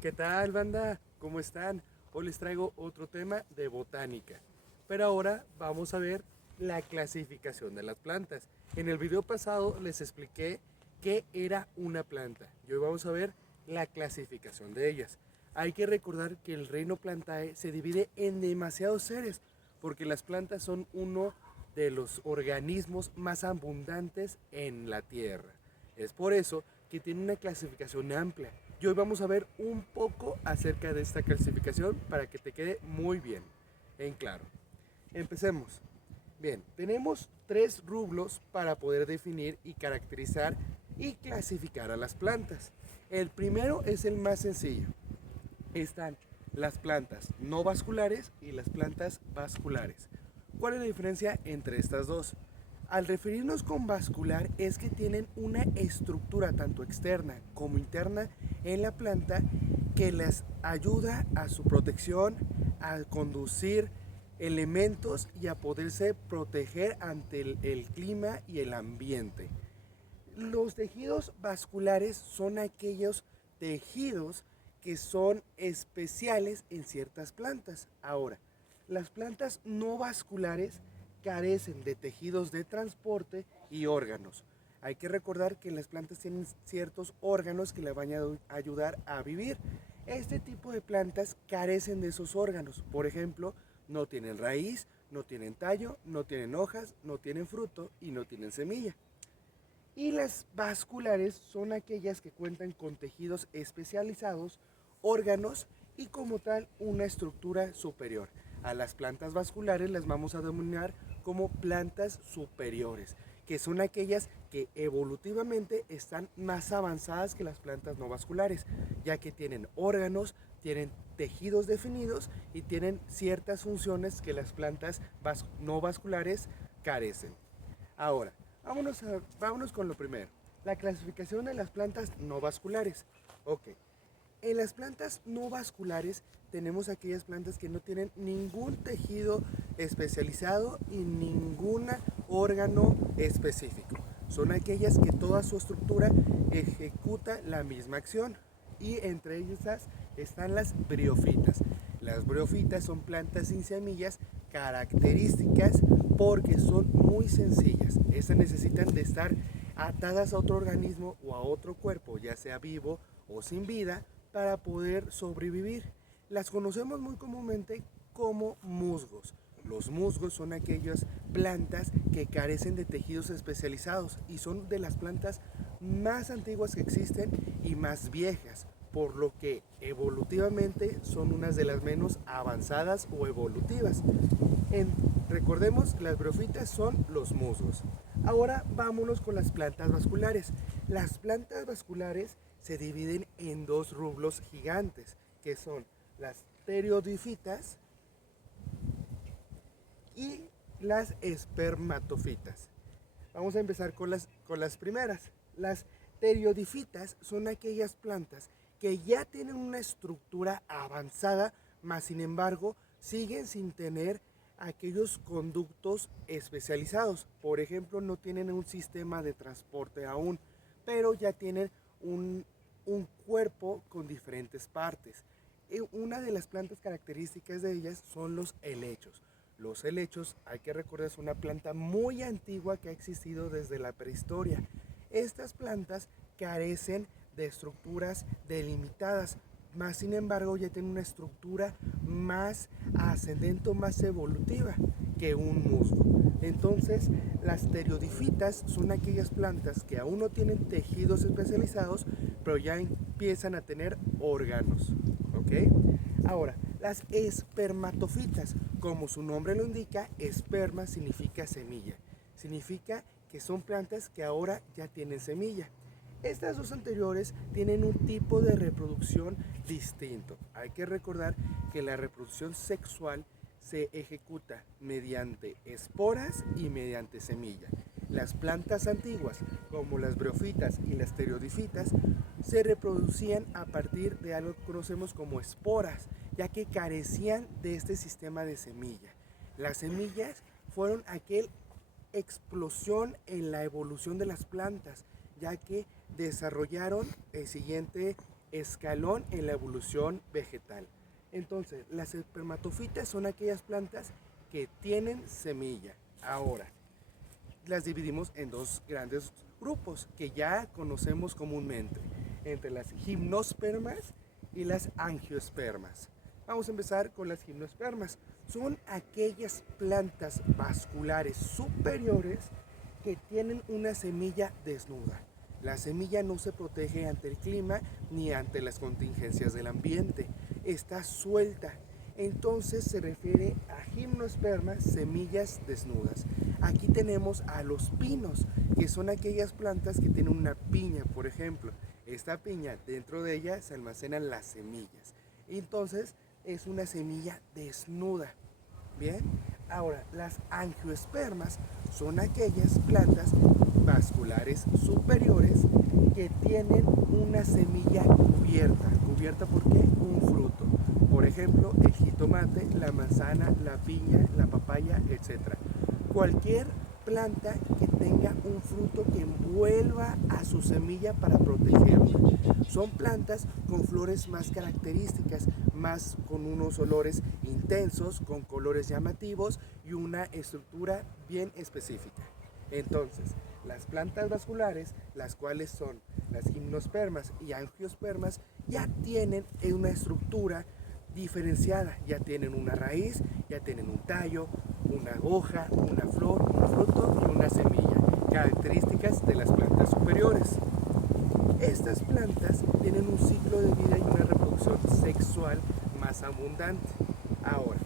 ¿Qué tal, banda? ¿Cómo están? Hoy les traigo otro tema de botánica. Pero ahora vamos a ver la clasificación de las plantas. En el video pasado les expliqué qué era una planta y hoy vamos a ver la clasificación de ellas. Hay que recordar que el reino Plantae se divide en demasiados seres, porque las plantas son uno de los organismos más abundantes en la Tierra. Es por eso que tiene una clasificación amplia. Y hoy vamos a ver un poco acerca de esta clasificación para que te quede muy bien en claro. Empecemos. Bien, tenemos tres rublos para poder definir y caracterizar y clasificar a las plantas. El primero es el más sencillo. Están las plantas no vasculares y las plantas vasculares. ¿Cuál es la diferencia entre estas dos? Al referirnos con vascular es que tienen una estructura tanto externa como interna en la planta que les ayuda a su protección, a conducir elementos y a poderse proteger ante el clima y el ambiente. Los tejidos vasculares son aquellos tejidos que son especiales en ciertas plantas. Ahora, las plantas no vasculares carecen de tejidos de transporte y órganos. Hay que recordar que las plantas tienen ciertos órganos que le van a ayudar a vivir. Este tipo de plantas carecen de esos órganos. Por ejemplo, no tienen raíz, no tienen tallo, no tienen hojas, no tienen fruto y no tienen semilla. Y las vasculares son aquellas que cuentan con tejidos especializados, órganos y como tal una estructura superior. A las plantas vasculares las vamos a denominar como plantas superiores, que son aquellas que evolutivamente están más avanzadas que las plantas no vasculares, ya que tienen órganos, tienen tejidos definidos y tienen ciertas funciones que las plantas no vasculares carecen. Ahora, vámonos con lo primero. La clasificación de las plantas no vasculares. Ok. En las plantas no vasculares tenemos aquellas plantas que no tienen ningún tejido especializado y ningún órgano específico. Son aquellas que toda su estructura ejecuta la misma acción. Y entre ellas están las briófitas. Las briófitas son plantas sin semillas características porque son muy sencillas. Estas necesitan de estar atadas a otro organismo o a otro cuerpo, ya sea vivo o sin vida, para poder sobrevivir. Las conocemos muy comúnmente como musgos. Los musgos son aquellas plantas que carecen de tejidos especializados y son de las plantas más antiguas que existen y más viejas, por lo que evolutivamente son unas de las menos avanzadas o evolutivas. En, recordemos, las brofitas son los musgos. Ahora vámonos con las plantas vasculares. Las plantas vasculares se dividen en dos rublos gigantes, que son las pteriodífitas y las espermatofitas. Vamos a empezar con las primeras. Las pteriodífitas son aquellas plantas que ya tienen una estructura avanzada, mas sin embargo siguen sin tener aquellos conductos especializados. Por ejemplo, no tienen un sistema de transporte aún, pero ya tienen un cuerpo con diferentes partes. Una de las plantas características de ellas son los helechos. Los helechos, hay que recordar, es una planta muy antigua que ha existido desde la prehistoria. Estas plantas carecen de estructuras delimitadas, más sin embargo ya tienen una estructura más ascendente, más evolutiva que un musgo. Entonces, las pteriodífitas son aquellas plantas que aún no tienen tejidos especializados, pero ya empiezan a tener órganos. ¿Ok? Ahora, las espermatofitas, como su nombre lo indica, esperma significa semilla. Significa que son plantas que ahora ya tienen semilla. Estas dos anteriores tienen un tipo de reproducción distinto. Hay que recordar que la reproducción sexual se ejecuta mediante esporas y mediante semilla. Las plantas antiguas, como las briófitas y las pteriodífitas, se reproducían a partir de algo que conocemos como esporas, ya que carecían de este sistema de semilla. Las semillas fueron aquel explosión en la evolución de las plantas, ya que desarrollaron el siguiente escalón en la evolución vegetal. Entonces, las espermatofitas son aquellas plantas que tienen semilla. Ahora, las dividimos en dos grandes grupos que ya conocemos comúnmente, entre las gimnospermas y las angiospermas. Vamos a empezar con las gimnospermas. Son aquellas plantas vasculares superiores que tienen una semilla desnuda. La semilla no se protege ante el clima ni ante las contingencias del ambiente. Está suelta. Entonces se refiere a gimnospermas, semillas desnudas. Aquí tenemos a los pinos, que son aquellas plantas que tienen una piña, por ejemplo. Esta piña, dentro de ella se almacenan las semillas. Entonces es una semilla desnuda. Bien, ahora las angiospermas son aquellas plantas vasculares superiores que tienen una semilla cubierta. ¿Cubierta por qué? Un fruto. Por ejemplo, el jitomate, la manzana, la piña, la papaya, etc. Cualquier planta que tenga un fruto que envuelva a su semilla para protegerla. Son plantas con flores más características, más con unos olores intensos, con colores llamativos y una estructura bien específica. Entonces, las plantas vasculares, las cuales son las gimnospermas y angiospermas, ya tienen una estructura diferenciada, ya tienen una raíz, ya tienen un tallo, una hoja, una flor, un fruto y una semilla, características de las plantas superiores. Estas plantas tienen un ciclo de vida y una reproducción sexual más abundante. Ahora,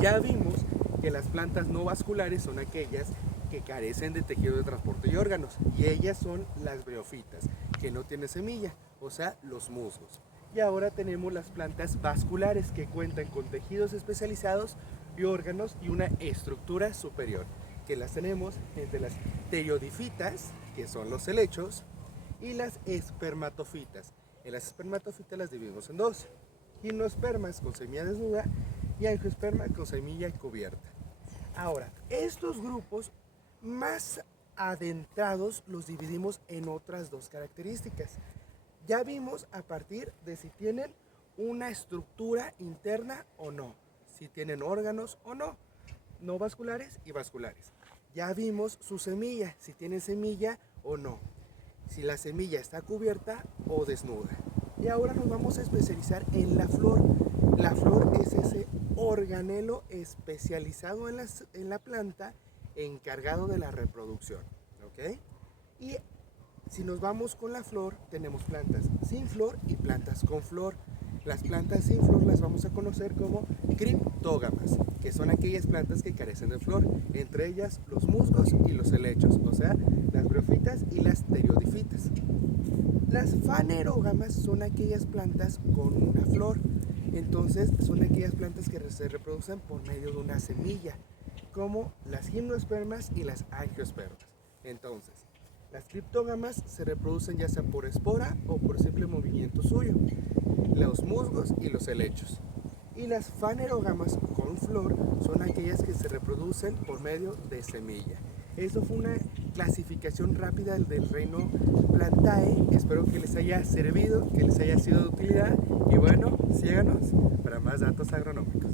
ya vimos que las plantas no vasculares son aquellas que carecen de tejido de transporte y órganos, y ellas son las briófitas, que no tienen semilla, o sea, los musgos. Y ahora tenemos las plantas vasculares, que cuentan con tejidos especializados y órganos y una estructura superior, que las tenemos entre las pteriodifitas, que son los helechos, y las espermatofitas. En las espermatofitas las dividimos en dos: gimnospermas con semilla desnuda y angiospermas con semilla cubierta. Ahora, estos grupos más adentrados los dividimos en otras dos características. Ya vimos a partir de si tienen una estructura interna o no, si tienen órganos o no, no vasculares y vasculares. Ya vimos su semilla, si tienen semilla o no, si la semilla está cubierta o desnuda. Y ahora nos vamos a especializar en la flor. La flor es ese organelo especializado en la planta, encargado de la reproducción, ¿ok? Y si nos vamos con la flor, tenemos plantas sin flor y plantas con flor. Las plantas sin flor las vamos a conocer como criptógamas, que son aquellas plantas que carecen de flor, entre ellas los musgos y los helechos, o sea, las briófitas y las pteriodifitas. Las fanerógamas son aquellas plantas con una flor, entonces son aquellas plantas que se reproducen por medio de una semilla, como las gimnospermas y las angiospermas. Entonces, las criptógamas se reproducen ya sea por espora o por simple movimiento suyo, los musgos y los helechos. Y las fanerógamas con flor son aquellas que se reproducen por medio de semilla. Eso fue una clasificación rápida del reino Plantae. Espero que les haya servido, que les haya sido de utilidad. Y bueno, síganos para más datos agronómicos.